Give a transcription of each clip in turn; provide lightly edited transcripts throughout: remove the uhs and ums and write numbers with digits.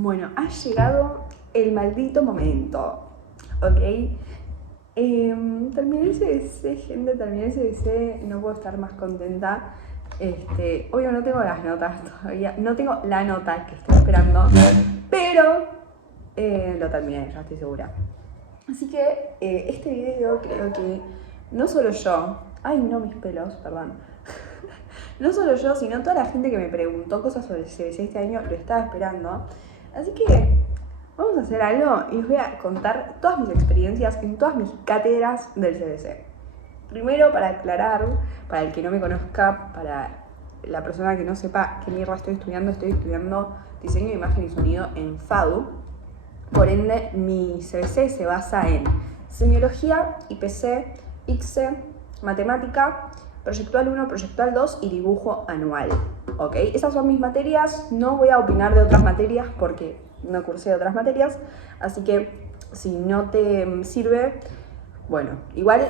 Bueno, ha llegado el maldito momento, ¿ok? Terminé el CBC, gente, terminé el CBC, no puedo estar más contenta. Obvio no tengo las notas todavía, no tengo la nota que estoy esperando, pero lo terminé, ya estoy segura. Así que este video creo que no solo yo, ay no mis pelos, perdón, no solo yo, sino toda la gente que me preguntó cosas sobre el CBC este año lo estaba esperando. Así que vamos a hacer algo y les voy a contar todas mis experiencias en todas mis cátedras del CBC. Primero, para aclarar, para el que no me conozca, para la persona que no sepa qué mierda estoy estudiando diseño de imagen y sonido en FADU. Por ende, mi CBC se basa en semiología, IPC, ICSE, matemática, proyectual 1, proyectual 2 y dibujo anual. ¿Ok? Esas son mis materias. No voy a opinar de otras materias porque no cursé otras materias. Así que si no te sirve, bueno, igual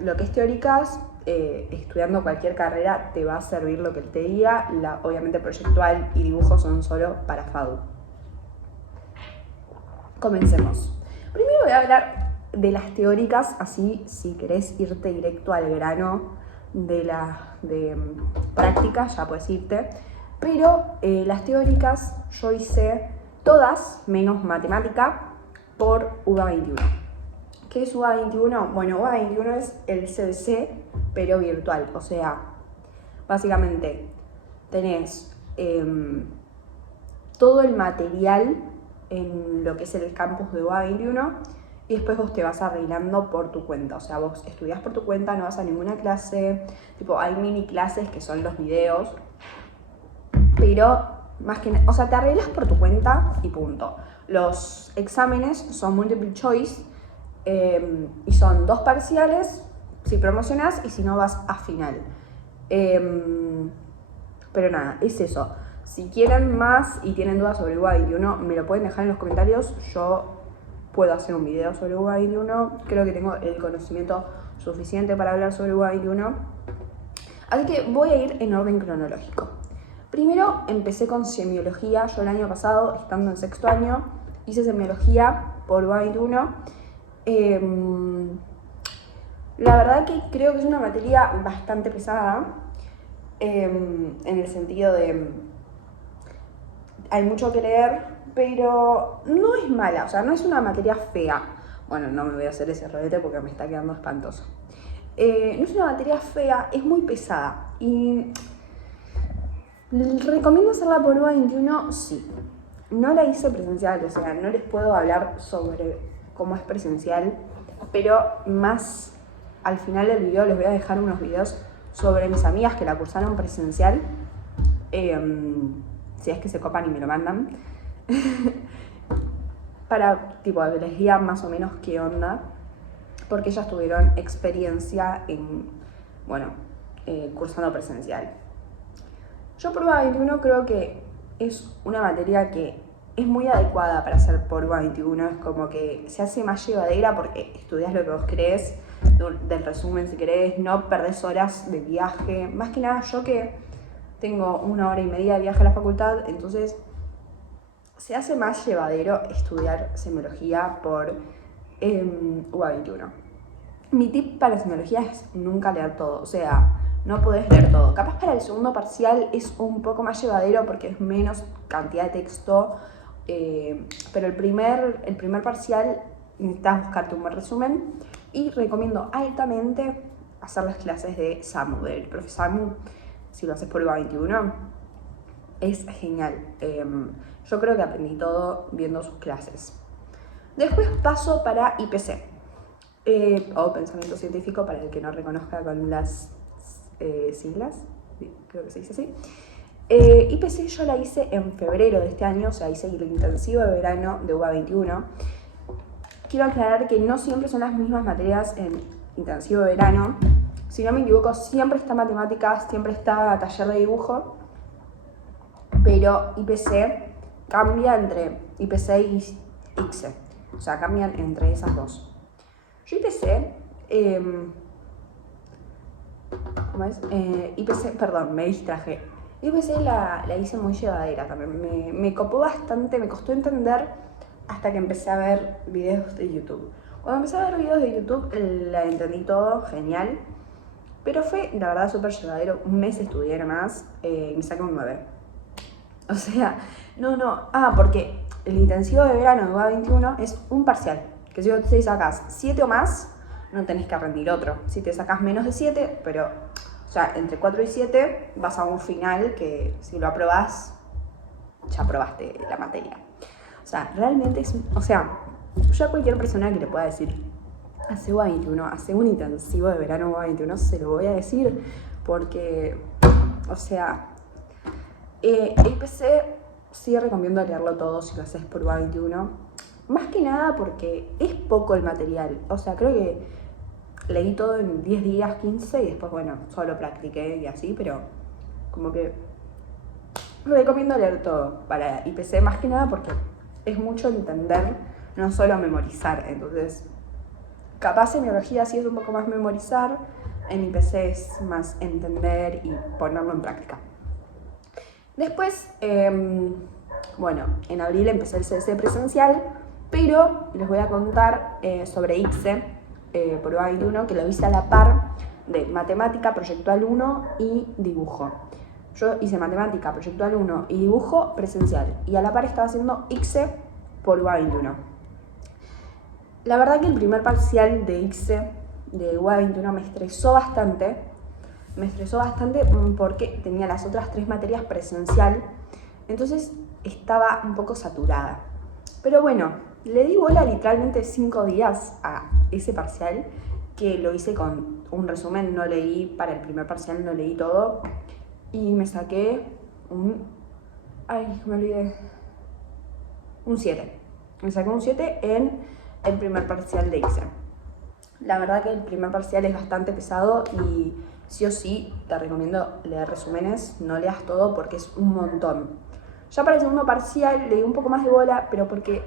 lo que es teóricas, estudiando cualquier carrera te va a servir lo que te diga. Obviamente proyectual y dibujo son solo para FADU. Comencemos. Primero voy a hablar de las teóricas, así si querés irte directo al grano de prácticas, ya puedes irte. Pero las teóricas yo hice todas, menos matemática, por UBA 21. ¿Qué es UBA 21? Bueno, UBA 21 es el CBC, pero virtual. O sea, básicamente tenés todo el material en lo que es el campus de UBA 21 y después vos te vas arreglando por tu cuenta. O sea, vos estudiás por tu cuenta, no vas a ninguna clase. Tipo, hay mini clases que son los videos, pero más que nada, o sea, te arreglas por tu cuenta y punto. Los exámenes son multiple choice y son 2 parciales si promocionás y si no vas a final. Pero nada, es eso. Si quieren más y tienen dudas sobre UBA 21, me lo pueden dejar en los comentarios. Yo puedo hacer un video sobre UBA 21. Creo que tengo el conocimiento suficiente para hablar sobre UBA 21. Así que voy a ir en orden cronológico. Primero empecé con semiología. Yo el año pasado, estando en sexto año, hice semiología por UBA 21. La verdad que creo que es una materia bastante pesada. En el sentido de hay mucho que leer, pero no es mala, o sea, no es una materia fea. Bueno, no me voy a hacer ese rolete porque me está quedando espantoso. No es una materia fea, es muy pesada y recomiendo hacerla por UBA 21, sí. No la hice presencial, o sea, no les puedo hablar sobre cómo es presencial, pero más al final del video les voy a dejar unos videos sobre mis amigas que la cursaron presencial, si es que se copan y me lo mandan, para tipo que les diga más o menos qué onda, porque ellas tuvieron experiencia en, bueno, cursando presencial. Yo por UBA 21 creo que es una materia que es muy adecuada para hacer por UBA 21, es como que se hace más llevadera porque estudias lo que vos crees, del resumen si querés, no perdés horas de viaje. Más que nada yo que tengo 1 hora y media de viaje a la facultad, entonces se hace más llevadero estudiar semiología por UBA 21. Mi tip para semiología es nunca leer todo, o sea, no podés leer todo. Capaz para el segundo parcial es un poco más llevadero porque es menos cantidad de texto, pero el primer parcial necesitas buscarte un buen resumen y recomiendo altamente hacer las clases de Samu, del profe Samu, si lo haces por UBA 21, es genial. Yo creo que aprendí todo viendo sus clases. Después paso para IPC, o pensamiento científico para el que no reconozca con las siglas, creo que se dice así. IPC yo la hice en febrero de este año, o sea, hice el intensivo de verano de UBA 21. Quiero aclarar que no siempre son las mismas materias en intensivo de verano. Si no me equivoco, siempre está matemáticas, siempre está taller de dibujo, pero IPC cambia entre IPC y ICSE, o sea, cambian entre esas dos. Yo IPC, ¿cómo es? IPC, perdón, me distraje. IPC la hice muy llevadera también, me copó bastante, me costó entender hasta que empecé a ver videos de YouTube. Cuando empecé a ver videos de YouTube la entendí todo, genial, pero fue la verdad súper llevadero, un mes estudié más y me saqué un 9. O sea, porque el intensivo de verano de UBA 21 es un parcial, que si te sacas 7 o más, no tenés que rendir otro. Si te sacas menos de 7, pero, o sea, entre 4 y 7 vas a un final que si lo aprobás, ya aprobaste la materia. O sea, realmente es, yo a cualquier persona que le pueda decir, hace UBA 21, hace un intensivo de verano UBA 21, se lo voy a decir, porque, o sea, IPC sí recomiendo leerlo todo si lo haces por UBA 21, más que nada porque es poco el material, o sea, creo que leí todo en 10 días, 15 y después, bueno, solo practiqué y así, pero como que recomiendo leer todo para IPC, más que nada porque es mucho entender, no solo memorizar. Entonces, capaz en biología sí es un poco más memorizar, en IPC es más entender y ponerlo en práctica. Después, bueno, en abril empecé el CBC presencial, pero les voy a contar sobre ICSE, por UBA 21, que lo hice a la par de matemática, proyectual 1 y dibujo. Yo hice matemática, proyectual 1 y dibujo presencial, y a la par estaba haciendo ICSE por UBA 21. La verdad que el primer parcial de ICSE de UBA 21 me estresó bastante porque tenía las otras 3 materias presencial, entonces estaba un poco saturada. Pero bueno, le di bola literalmente 5 días a ese parcial, que lo hice con un resumen, no leí para el primer parcial, no leí todo, y me saqué un 7. Me saqué un 7 en el primer parcial de ICSE. La verdad que el primer parcial es bastante pesado y sí o sí te recomiendo leer resúmenes, no leas todo porque es un montón. Ya para el segundo parcial leí un poco más de bola, pero porque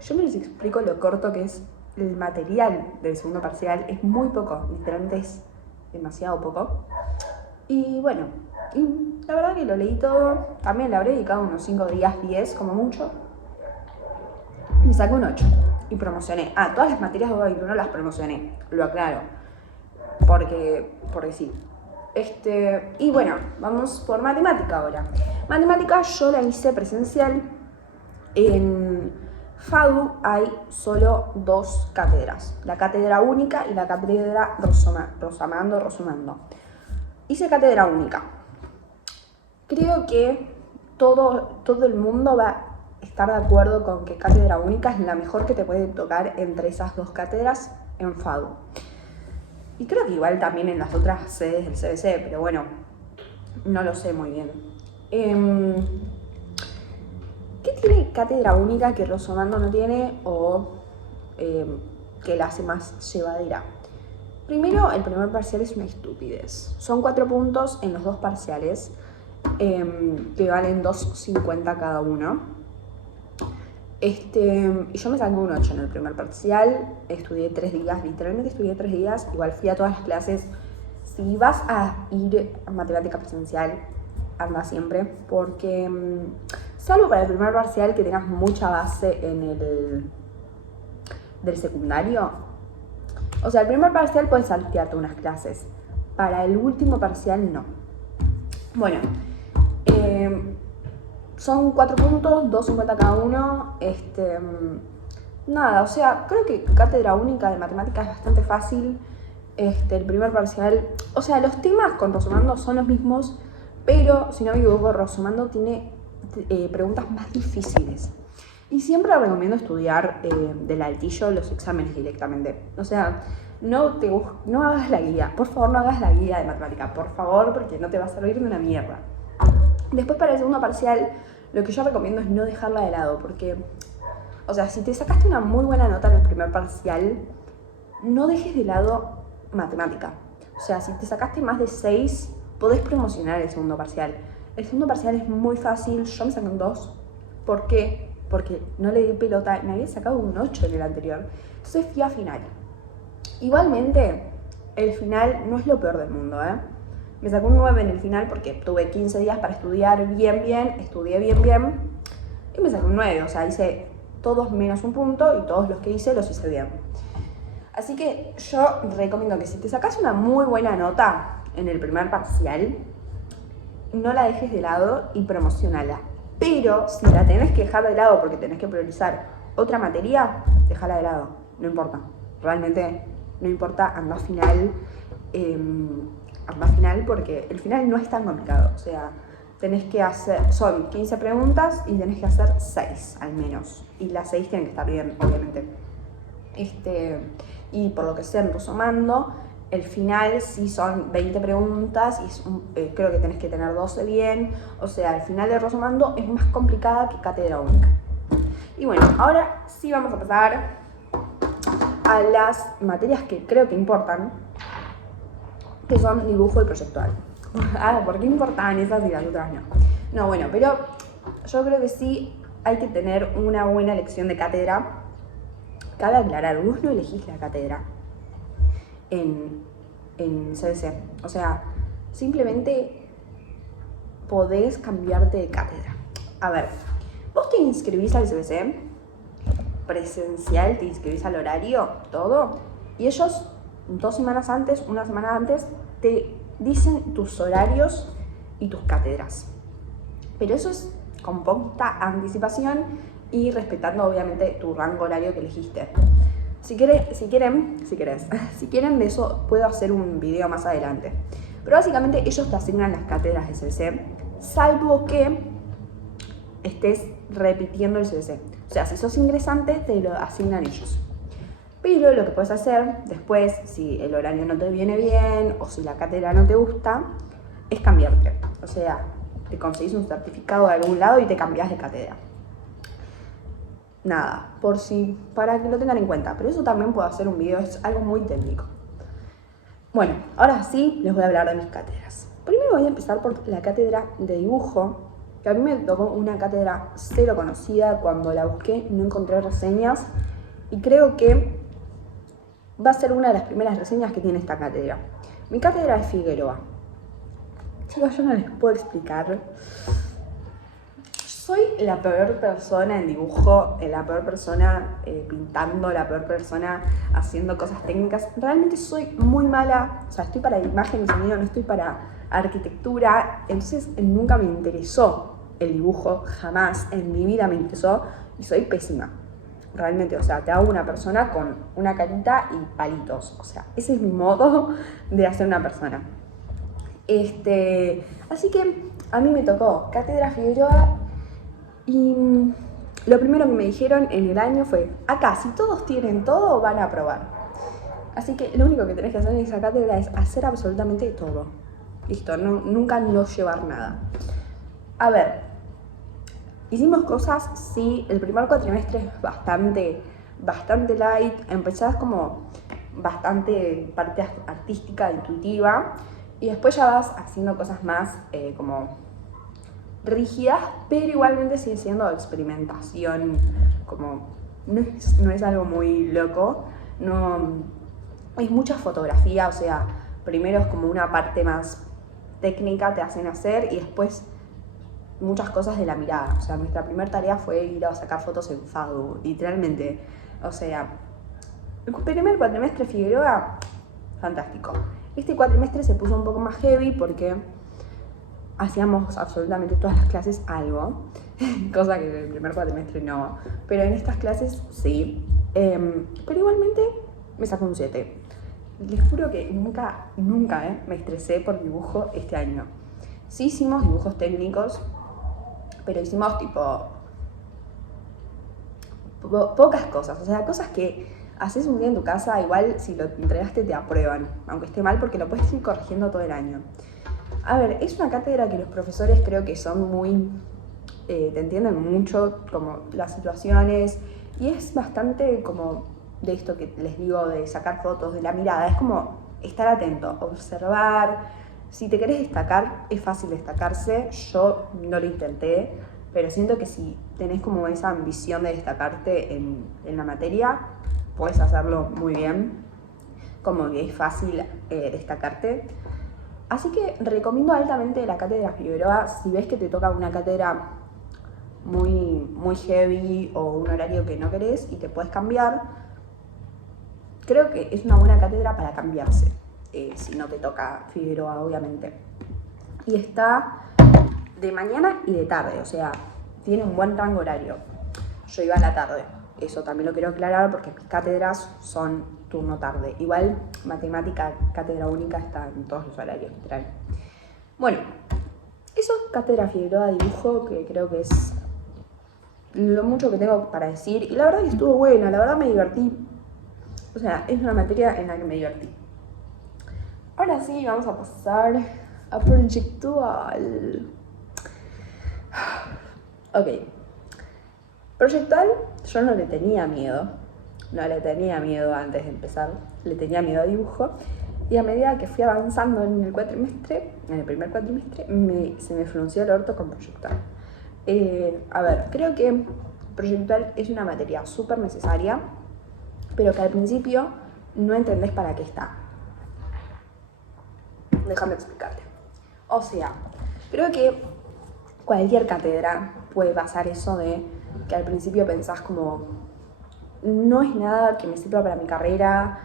yo me les explico lo corto que es el material del segundo parcial, es muy poco, literalmente es demasiado poco. Y bueno, y la verdad que lo leí todo, también le habré dedicado unos 5 días, 10 como mucho. Me saqué un 8 y promocioné. Todas las materias de UBA 21 las promocioné, lo aclaro, porque sí. Y bueno, vamos por matemática ahora. Matemática yo la hice presencial. En FADU hay solo 2 cátedras, la cátedra única y la cátedra Rosomando. Hice cátedra única. Creo que todo el mundo va a estar de acuerdo con que cátedra única es la mejor que te puede tocar entre esas 2 cátedras en FADU. Y creo que igual también en las otras sedes del CBC, pero bueno, no lo sé muy bien. ¿Qué tiene cátedra única que Rosomando no tiene o que la hace más llevadera? Primero, el primer parcial es una estupidez. Son 4 puntos en los 2 parciales que valen 2.50 cada uno. Y yo me saqué un 8 en el primer parcial, estudié 3 días, literalmente estudié 3 días, igual fui a todas las clases. Si vas a ir a matemática presencial, anda siempre, porque salvo para el primer parcial que tengas mucha base del secundario, o sea, el primer parcial puedes saltearte unas clases, para el último parcial no. Bueno, son 4 puntos, 2.50 cada uno. Nada, o sea, creo que cátedra única de matemática es bastante fácil. El primer parcial, o sea, los temas con Rosomando son los mismos, pero si no me equivoco, Rosomando tiene preguntas más difíciles. Y siempre recomiendo estudiar del altillo los exámenes directamente. O sea, no hagas la guía. Por favor, no hagas la guía de matemática. Por favor, porque no te va a servir de una mierda. Después, para el segundo parcial, lo que yo recomiendo es no dejarla de lado. Porque, o sea, si te sacaste una muy buena nota en el primer parcial, no dejes de lado matemática. O sea, si te sacaste más de 6, podés promocionar el segundo parcial. El segundo parcial es muy fácil. Yo me saqué un 2. ¿Por qué? Porque no le di pelota, me había sacado un 8 en el anterior. Entonces fui a final. Igualmente, el final no es lo peor del mundo, ¿eh? Me sacó un 9 en el final porque tuve 15 días para estudiar bien, estudié bien y me sacó un 9, o sea, hice todos menos un punto y todos los que hice los hice bien. Así que yo recomiendo que si te sacas una muy buena nota en el primer parcial, no la dejes de lado y promocionala. Pero si la tenés que dejar de lado porque tenés que priorizar otra materia, déjala de lado, no importa. Realmente no importa, anda final porque el final no es tan complicado. O sea, tenés que hacer, son 15 preguntas y tenés que hacer 6 al menos. Y las 6 tienen que estar bien, obviamente. Y por lo que sé en Rosomando, el final sí son 20 preguntas y creo que tenés que tener 12 bien. O sea, el final de Rosomando es más complicada que cátedra única. Y bueno, ahora sí vamos a pasar a las materias que creo que importan, que son dibujo y proyectual. ¿Por qué importan esas y las otras no? No, bueno, pero yo creo que sí hay que tener una buena elección de cátedra. Cabe aclarar, vos no elegís la cátedra en CBC. O sea, simplemente podés cambiarte de cátedra. A ver, vos te inscribís al CBC presencial, te inscribís al horario, todo, y ellos 2 semanas antes, una semana antes, te dicen tus horarios y tus cátedras. Pero eso es con poca anticipación y respetando obviamente tu rango horario que elegiste. Si quieren de eso puedo hacer un video más adelante. Pero básicamente ellos te asignan las cátedras de CBC, salvo que estés repitiendo el CBC. O sea, si sos ingresante, te lo asignan ellos. Pero lo que puedes hacer después, si el horario no te viene bien o si la cátedra no te gusta, es cambiarte. O sea, te conseguís un certificado de algún lado y te cambiás de cátedra. Nada, para que lo tengan en cuenta. Pero eso también puedo hacer un video, es algo muy técnico. Bueno, ahora sí les voy a hablar de mis cátedras. Primero voy a empezar por la cátedra de dibujo, que a mí me tocó una cátedra cero conocida. Cuando la busqué no encontré reseñas y creo que va a ser una de las primeras reseñas que tiene esta cátedra. Mi cátedra es Figueroa. Chicos, yo no les puedo explicar. Soy la peor persona en dibujo, la peor persona pintando, la peor persona haciendo cosas técnicas. Realmente soy muy mala, o sea, estoy para imagen y sonido, no estoy para arquitectura. Entonces nunca me interesó el dibujo, jamás en mi vida me interesó y soy pésima. Realmente, o sea, te hago una persona con una carita y palitos. O sea, ese es mi modo de hacer una persona. Así que a mí me tocó cátedra Figueroa y lo primero que me dijeron en el año fue: acá, si todos tienen todo, van a aprobar. Así que lo único que tenés que hacer en esa cátedra es hacer absolutamente todo. Listo, nunca no llevar nada. A ver, hicimos cosas, sí, el primer cuatrimestre es bastante light, empezás como bastante parte artística, intuitiva, y después ya vas haciendo cosas más como rígidas, pero igualmente sigue siendo experimentación, como no es algo muy loco, no es mucha fotografía. O sea, primero es como una parte más técnica, te hacen hacer, y después muchas cosas de la mirada. O sea, nuestra primera tarea fue ir a sacar fotos en FADU, literalmente. O sea, el primer cuatrimestre Figueroa, fantástico. Este cuatrimestre se puso un poco más heavy porque hacíamos absolutamente todas las clases algo, cosa que en el primer cuatrimestre no, pero en estas clases sí. Pero igualmente me sacó un 7. Les juro que nunca me estresé por dibujo este año. Sí hicimos dibujos técnicos, pero hicimos tipo pocas cosas, o sea, cosas que haces un día en tu casa, igual si lo entregaste te aprueban, aunque esté mal, porque lo puedes ir corrigiendo todo el año. A ver, es una cátedra que los profesores creo que son muy, te entienden mucho como las situaciones, y es bastante como de esto que les digo de sacar fotos, de la mirada, es como estar atento, observar. Si te querés destacar, es fácil destacarse. Yo no lo intenté, pero siento que si tenés como esa ambición de destacarte en la materia, puedes hacerlo muy bien, como que es fácil destacarte. Así que recomiendo altamente la cátedra Figueroa. Si ves que te toca una cátedra muy heavy o un horario que no querés y te puedes cambiar, creo que es una buena cátedra para cambiarse, si no te toca Figueroa, obviamente. Y está de mañana y de tarde, o sea, tiene un buen rango horario. Yo iba a la tarde, eso también lo quiero aclarar porque mis cátedras son turno tarde. Igual, matemática, cátedra única, está en todos los horarios, literal. Bueno, eso, cátedra Figueroa dibujo, que creo que es lo mucho que tengo para decir. Y la verdad que estuvo buena, la verdad me divertí. O sea, es una materia en la que me divertí. Ahora sí, vamos a pasar a proyectual. Ok. Proyectual, yo no le tenía miedo. No le tenía miedo antes de empezar. Le tenía miedo a dibujo. Y a medida que fui avanzando en el cuatrimestre, en el primer cuatrimestre, se me frunció el orto con proyectual. A ver, creo que proyectual es una materia súper necesaria, pero que al principio no entendés para qué está. Déjame explicarte. O sea, creo que cualquier cátedra puede pasar eso de que al principio pensás como, no es nada que me sirva para mi carrera.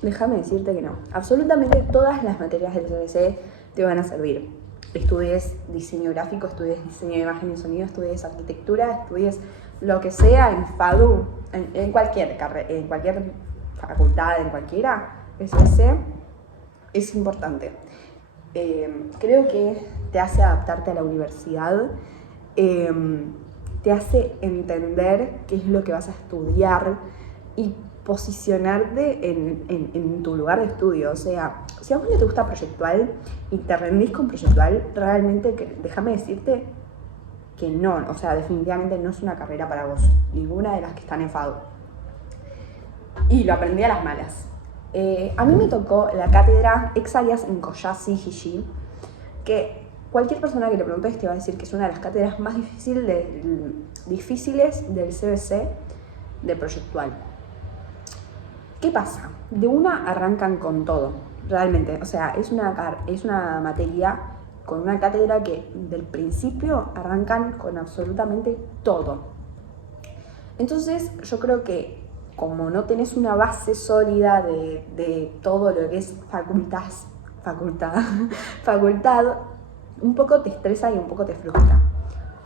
Déjame decirte que no. Absolutamente todas las materias del CBC te van a servir. Estudies diseño gráfico, estudies diseño de imagen y sonido, estudies arquitectura, estudies lo que sea en FADU, en cualquier facultad, en cualquiera, CBC es importante. Creo que te hace adaptarte a la universidad, te hace entender qué es lo que vas a estudiar y posicionarte en tu lugar de estudio. O sea, si a vos no te gusta proyectual y te rendís con proyectual, realmente déjame decirte que no, o sea, definitivamente no es una carrera para vos, ninguna de las que están en FADU. Y lo aprendí a las malas. A mí me tocó la cátedra Ex Alias en Koyazi Hishi, que cualquier persona que le preguntes te va a decir que es una de las cátedras más difíciles del CBC de proyectual. ¿Qué pasa? De una arrancan con todo, realmente. O sea, es una materia con una cátedra que del principio arrancan con absolutamente todo. Entonces, yo creo que como no tenés una base sólida de todo lo que es facultad, un poco te estresa y un poco te frustra.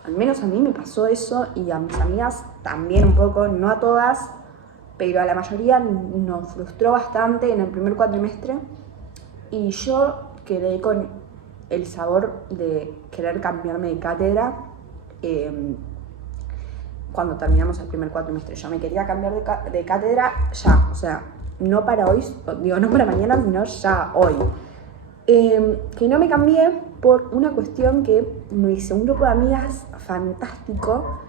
Al menos a mí me pasó eso y a mis amigas también un poco, no a todas, pero a la mayoría nos frustró bastante en el primer cuatrimestre y yo quedé con el sabor de querer cambiarme de cátedra cuando terminamos el primer cuatrimestre. Yo me quería cambiar de cátedra ya, o sea, no para hoy, digo, no para mañana, sino ya hoy. Que no me cambié por una cuestión que me hice un grupo de amigas fantástico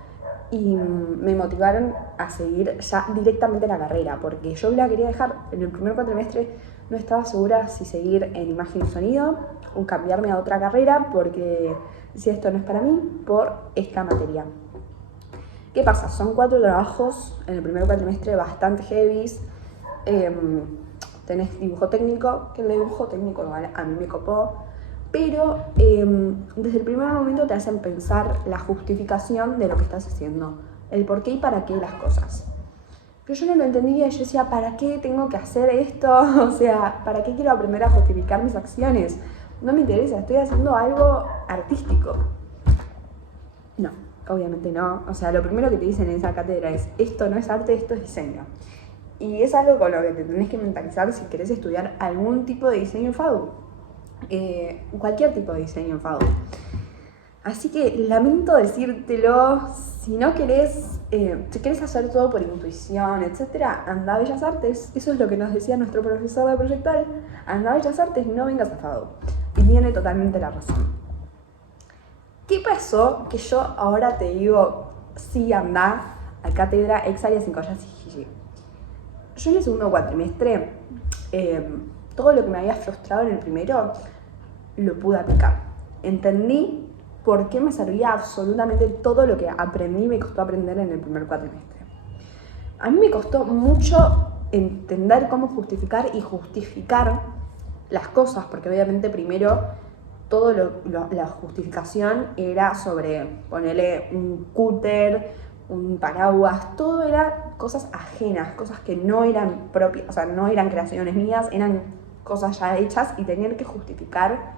y me motivaron a seguir ya directamente la carrera, porque yo la quería dejar en el primer cuatrimestre, no estaba segura si seguir en imagen y sonido o cambiarme a otra carrera, porque si esto no es para mí, por esta materia. ¿Qué pasa? Son 4 trabajos en el primer cuatrimestre bastante heavies. Tenés dibujo técnico, que el dibujo técnico a mí me copó, pero desde el primer momento te hacen pensar la justificación de lo que estás haciendo, el por qué y para qué las cosas. Pero yo no lo entendía y yo decía, ¿para qué tengo que hacer esto? O sea, ¿para qué quiero aprender a justificar mis acciones? No me interesa, estoy haciendo algo artístico. No, obviamente no. O sea, lo primero que te dicen en esa cátedra es, esto no es arte, esto es diseño. Y es algo con lo que te tenés que mentalizar si querés estudiar algún tipo de diseño en FADU. Cualquier tipo de diseño en FADU. Así que lamento decírtelo, si no querés, si querés hacer todo por intuición, etc., anda a Bellas Artes. Eso es lo que nos decía nuestro profesor de proyectal. Anda a Bellas Artes, no vengas a FADU. Y tiene totalmente la razón. ¿Qué pasó? Que yo ahora te digo, sí, anda a cátedra Ex Alias en Koyazi Hishi. Yo en el segundo cuatrimestre, todo lo que me había frustrado en el primero, lo pude aplicar. Entendí por qué me servía absolutamente todo lo que aprendí y me costó aprender en el primer cuatrimestre. A mí me costó mucho entender cómo justificar y justificar las cosas, porque obviamente primero todo la justificación era sobre ponerle un cúter, un paraguas, todo era cosas ajenas, cosas que no eran propias, o sea, no eran creaciones mías, eran cosas ya hechas y tener que justificar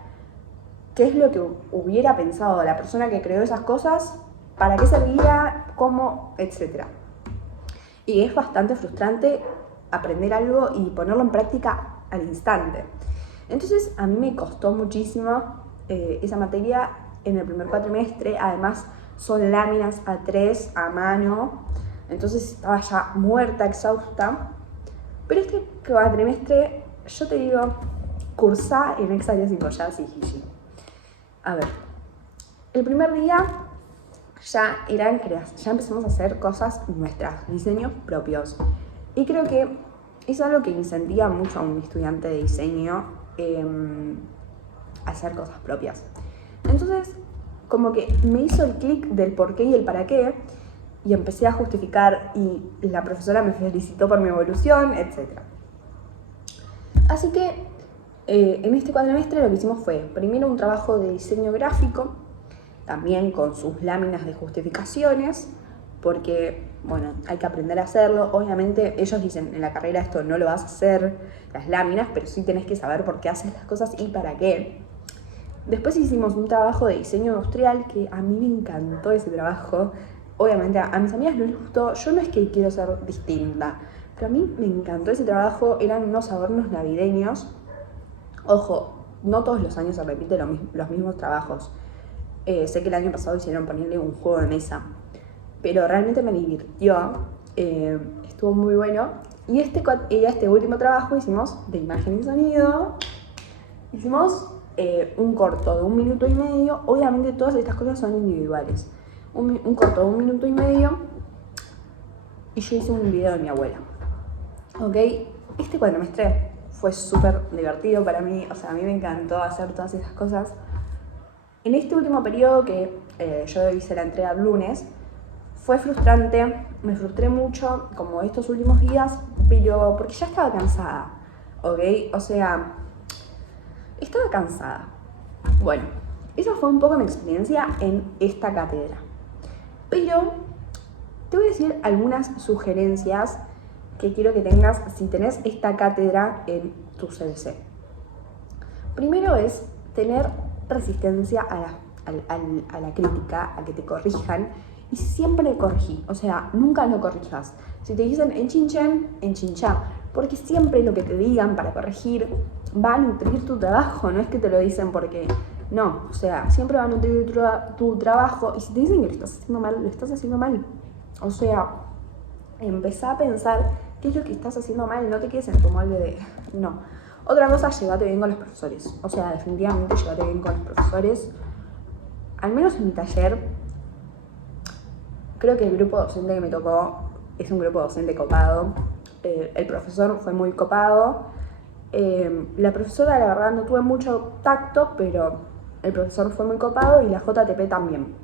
qué es lo que hubiera pensado la persona que creó esas cosas, para qué servía, cómo, etc. Y es bastante frustrante aprender algo y ponerlo en práctica al instante. Entonces a mí me costó muchísimo esa materia en el primer cuatrimestre. Además son láminas A3 a mano, entonces estaba ya muerta, exhausta. Pero este cuatrimestre, yo te digo, cursá en Exalias 5 ya, sí. A ver, el primer día ya empezamos a hacer cosas nuestras, diseños propios. Y creo que es algo que incentiva mucho a un estudiante de diseño hacer cosas propias. Entonces, como que me hizo el clic del por qué y el para qué, y empecé a justificar, y la profesora me felicitó por mi evolución, etc. Así que en este cuatrimestre lo que hicimos fue, primero un trabajo de diseño gráfico, también con sus láminas de justificaciones, porque, bueno, hay que aprender a hacerlo. Obviamente ellos dicen, en la carrera esto no lo vas a hacer, las láminas, pero sí tenés que saber por qué haces las cosas y para qué. Después hicimos un trabajo de diseño industrial, que a mí me encantó ese trabajo. Obviamente a mis amigas no les gustó, yo no es que quiero ser distinta, pero a mí me encantó ese trabajo. Eran unos adornos navideños. Ojo, no todos los años se repiten los mismos trabajos. Sé que el año pasado hicieron ponerle un juego de mesa, pero realmente me divirtió, estuvo muy bueno. Y este último trabajo hicimos de imagen y sonido, hicimos un corto de 1 minuto y medio. Obviamente todas estas cosas son individuales. Un corto de 1 minuto y medio, y yo hice un video de mi abuela. ¿Ok? Este cuatrimestre fue súper divertido para mí, o sea, a mí me encantó hacer todas esas cosas. En este último periodo que yo hice la entrega el lunes, fue frustrante, me frustré mucho, como estos últimos días, pero porque ya estaba cansada, ¿ok? O sea, estaba cansada. Bueno, esa fue un poco mi experiencia en esta cátedra. Pero te voy a decir algunas sugerencias que quiero que tengas si tenés esta cátedra en tu CBC. Primero es tener resistencia a la crítica, a que te corrijan, y siempre corregí, o sea, nunca no corrijas. Si te dicen enchinchá, porque siempre lo que te digan para corregir va a nutrir tu trabajo, no es que te lo dicen porque no, o sea, siempre va a nutrir tu trabajo, y si te dicen que lo estás haciendo mal, lo estás haciendo mal. O sea, empezá a pensar qué es lo que estás haciendo mal, no te quedes en tu molde de no. Otra cosa, llévate bien con los profesores. O sea, definitivamente llévate bien con los profesores. Al menos en mi taller, creo que el grupo docente que me tocó es un grupo docente copado. El profesor fue muy copado. La profesora, la verdad, no tuve mucho tacto, pero el profesor fue muy copado, y la JTP también.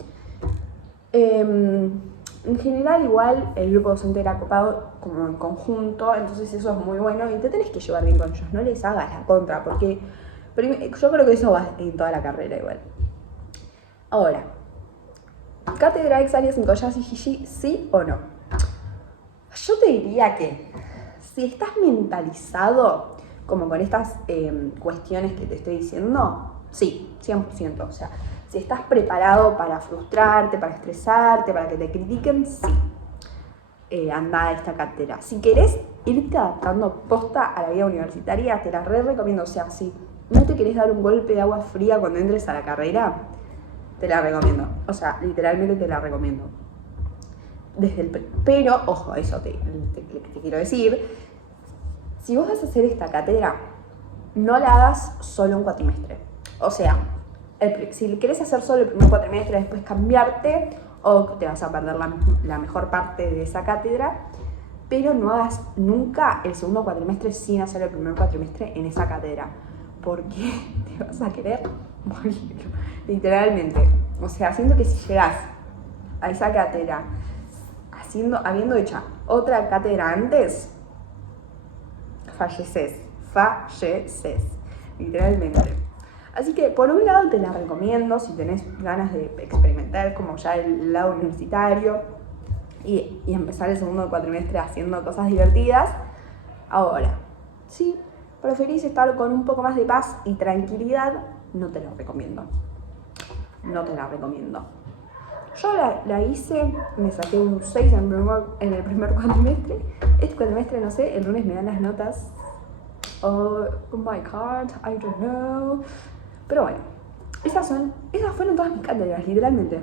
En general, igual, el grupo docente era copado como en conjunto, entonces eso es muy bueno, y te tenés que llevar bien con ellos, no les hagas la contra, porque yo creo que eso va en toda la carrera igual. Ahora, cátedra Exalias 5 ya, sí o no. Yo te diría que si estás mentalizado como con estas cuestiones que te estoy diciendo, sí, 100%. O sea, si estás preparado para frustrarte, para estresarte, para que te critiquen, sí, anda a esta cátedra. Si querés irte adaptando posta a la vida universitaria, te la recomiendo. O sea, si no te querés dar un golpe de agua fría cuando entres a la carrera, te la recomiendo. O sea, literalmente te la recomiendo. Pero, ojo, eso te quiero decir. Si vos vas a hacer esta cátedra, no la hagas solo un cuatrimestre. O sea, si querés hacer solo el primer cuatrimestre, después cambiarte, o te vas a perder la mejor parte de esa cátedra, pero no hagas nunca el segundo cuatrimestre sin hacer el primer cuatrimestre en esa cátedra, porque te vas a querer morir, literalmente. O sea, siento que si llegás a esa cátedra habiendo hecho otra cátedra antes, falleces. literalmente. Así que por un lado te la recomiendo si tenés ganas de experimentar como ya el lado universitario y empezar el segundo cuatrimestre haciendo cosas divertidas. Ahora, si preferís estar con un poco más de paz y tranquilidad, no te lo recomiendo. No te la recomiendo. Yo la hice, me saqué un 6 en el primer cuatrimestre. Este cuatrimestre, no sé, el lunes me dan las notas. Oh my god, I don't know. Pero bueno, esas fueron todas mis cátedras, literalmente.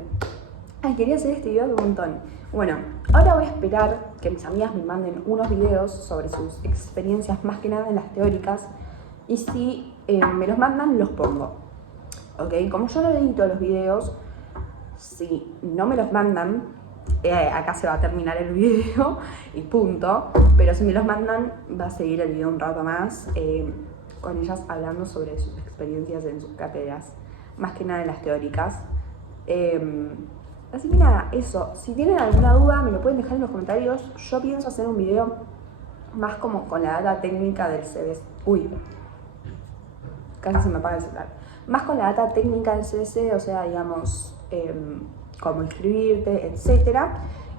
Ay, quería hacer este video de un montón. Bueno, ahora voy a esperar que mis amigas me manden unos videos sobre sus experiencias, más que nada en las teóricas. Y si me los mandan, los pongo. ¿Ok? Como yo no edito los videos, si no me los mandan, acá se va a terminar el video y punto. Pero si me los mandan, va a seguir el video un rato más con ellas hablando sobre sus experiencias en sus cátedras, más que nada en las teóricas. Así que nada, eso. Si tienen alguna duda, me lo pueden dejar en los comentarios. Yo pienso hacer un video más como con la data técnica del CBC. Uy, casi se me apaga el celular. Más con la data técnica del CBC, o sea, digamos, cómo inscribirte, etc.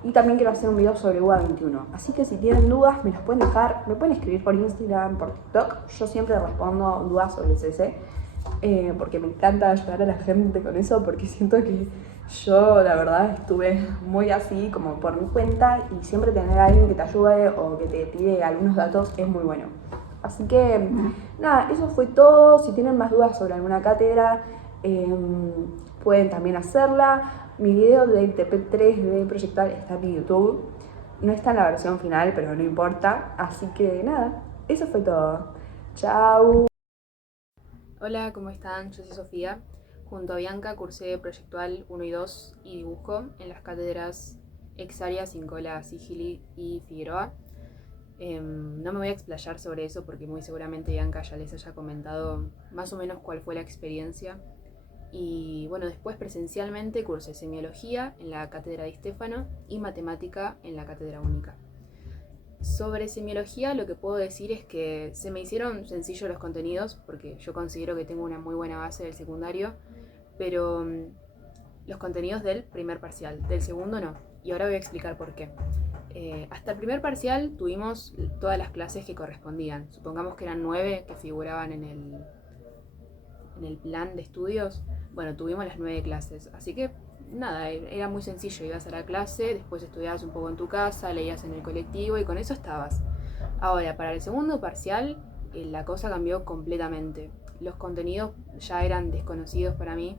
Y también quiero hacer un video sobre UBA 21. Así que si tienen dudas, me los pueden dejar. Me pueden escribir por Instagram, por TikTok. Yo siempre respondo dudas sobre el CBC. Porque me encanta ayudar a la gente con eso, porque siento que yo, la verdad, estuve muy así, como por mi cuenta, y siempre tener a alguien que te ayude o que te pide algunos datos es muy bueno. Así que, nada, eso fue todo. Si tienen más dudas sobre alguna cátedra, pueden también hacerla. Mi video del TP3 de Proyectal está en YouTube. No está en la versión final, pero no importa. Así que, nada, eso fue todo. Chao. Hola, ¿cómo están? Yo soy Sofía. Junto a Bianca cursé Proyectual 1 y 2 y Dibujo en las cátedras Exaria, Cincola, Sigili y Figueroa. No me voy a explayar sobre eso porque muy seguramente Bianca ya les haya comentado más o menos cuál fue la experiencia. Y bueno, después presencialmente cursé Semiología en la cátedra de Stefano y Matemática en la cátedra única. Sobre semiología lo que puedo decir es que se me hicieron sencillos los contenidos porque yo considero que tengo una muy buena base del secundario, pero los contenidos del primer parcial, del segundo no. Y ahora voy a explicar por qué. Hasta el primer parcial tuvimos todas las clases que correspondían. Supongamos que eran 9 que figuraban en el plan de estudios. Bueno, tuvimos las 9 clases, así que nada, era muy sencillo, ibas a la clase, después estudiabas un poco en tu casa, leías en el colectivo y con eso estabas. Ahora, para el segundo parcial, la cosa cambió completamente. Los contenidos ya eran desconocidos para mí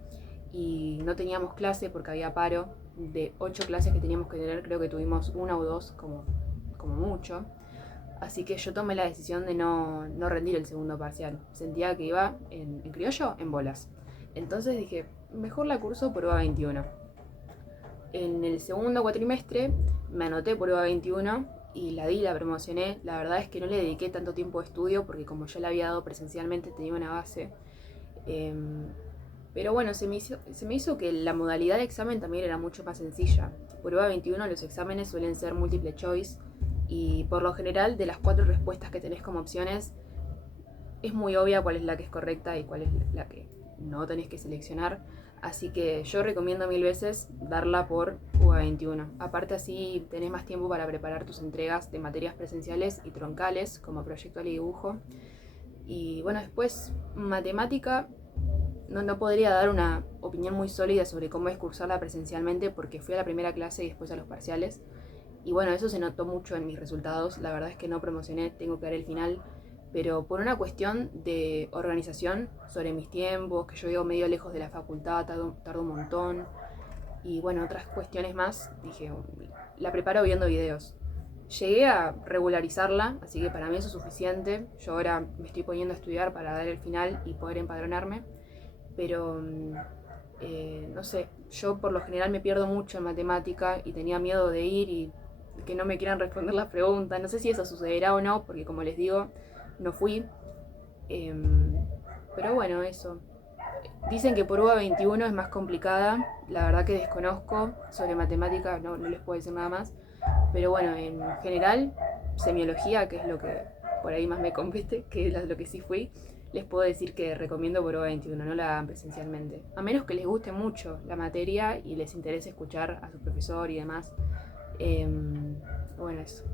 y no teníamos clase porque había paro. De 8 clases que teníamos que tener, creo que tuvimos una o dos como mucho. Así que yo tomé la decisión de no rendir el segundo parcial. Sentía que iba, en criollo, en bolas. Entonces dije, mejor la curso por UBA 21. En el segundo cuatrimestre me anoté por UBA 21 y la promocioné. La verdad es que no le dediqué tanto tiempo de estudio porque como yo la había dado presencialmente tenía una base. Pero bueno, se me hizo que la modalidad de examen también era mucho más sencilla. Por UBA 21 los exámenes suelen ser múltiple choice y por lo general de las 4 respuestas que tenés como opciones es muy obvia cuál es la que es correcta y cuál es la que no tenés que seleccionar. Así que yo recomiendo 1000 veces darla por UBA 21. Aparte así tenés más tiempo para preparar tus entregas de materias presenciales y troncales como proyectual y dibujo. Y bueno, después matemática no podría dar una opinión muy sólida sobre cómo es cursarla presencialmente porque fui a la primera clase y después a los parciales. Y bueno, eso se notó mucho en mis resultados. La verdad es que no promocioné, tengo que dar el final. Pero por una cuestión de organización sobre mis tiempos, que yo vivo medio lejos de la facultad, tardo un montón. Y bueno, otras cuestiones más, dije, la preparo viendo videos. Llegué a regularizarla, así que para mí eso es suficiente. Yo ahora me estoy poniendo a estudiar para dar el final y poder empadronarme. Pero no sé, yo por lo general me pierdo mucho en matemática y tenía miedo de ir y que no me quieran responder las preguntas. No sé si eso sucederá o no, porque como les digo, no fui. Pero bueno, eso. Dicen que por UBA 21 es más complicada. La verdad que desconozco sobre matemática, no les puedo decir nada más. Pero bueno, en general, semiología, que es lo que por ahí más me compete, que es lo que sí fui, les puedo decir que recomiendo Prueba 21, no la hagan presencialmente. A menos que les guste mucho la materia y les interese escuchar a su profesor y demás. Bueno, eso.